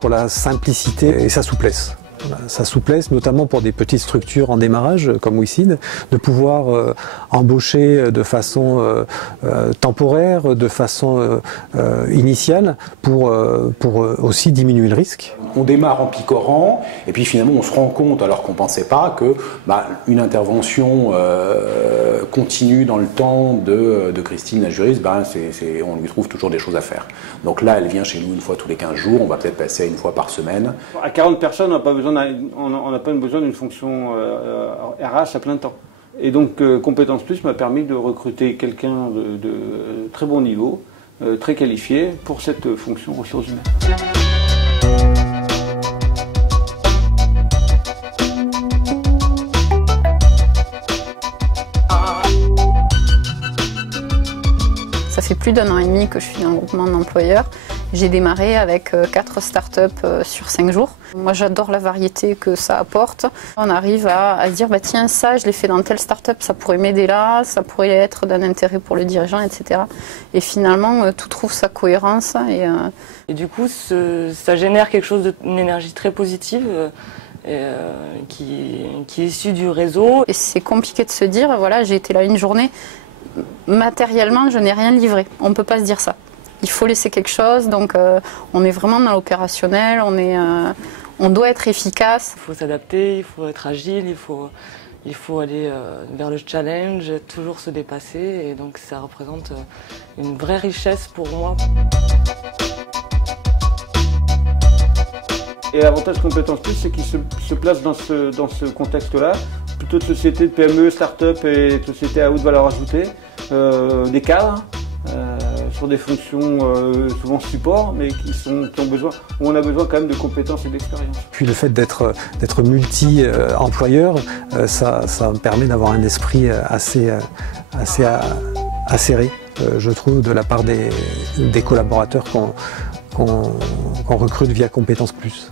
Pour la simplicité et sa souplesse. Voilà, sa souplesse, notamment pour des petites structures en démarrage comme WeSeed, de pouvoir embaucher de façon temporaire, de façon initiale, pour aussi diminuer le risque. On démarre en picorant et puis finalement on se rend compte, alors qu'on ne pensait pas, que une intervention continue dans le temps de Christine, la juriste, on lui trouve toujours des choses à faire. Donc là, elle vient chez nous une fois tous les 15 jours, on va peut-être passer une fois par semaine. À 40 personnes, on n'a pas besoin d'une fonction RH à plein temps. Et donc Compétences Plus m'a permis de recruter quelqu'un de très bon niveau, très qualifié pour cette fonction ressources humaines. Ça fait plus d'1 an et demi que je suis dans le groupement d'employeurs. J'ai démarré avec 4 startups sur 5 jours. Moi, j'adore la variété que ça apporte. On arrive à se dire, tiens, ça, je l'ai fait dans telle startup, ça pourrait m'aider là, ça pourrait être d'un intérêt pour le dirigeant, etc. Et finalement, tout trouve sa cohérence. Et du coup, ça génère quelque chose une énergie très positive. Qui est issue du réseau. Et c'est compliqué de se dire, voilà, j'ai été là une journée, matériellement, je n'ai rien livré. On ne peut pas se dire ça. Il faut laisser quelque chose, donc on est vraiment dans l'opérationnel, on doit être efficace. Il faut s'adapter, il faut être agile, il faut aller vers le challenge, toujours se dépasser, et donc ça représente une vraie richesse pour moi. Et l'avantage Compétences Plus, c'est qu'il se place dans ce contexte-là, plutôt de sociétés de PME, start-up et de sociétés à haute valeur ajoutée, des cadres, sur des fonctions souvent support, mais où on a besoin quand même de compétences et d'expérience. Puis le fait d'être multi-employeur, ça me permet d'avoir un esprit assez acéré, je trouve, de la part des collaborateurs qu'on recrute via Compétences Plus.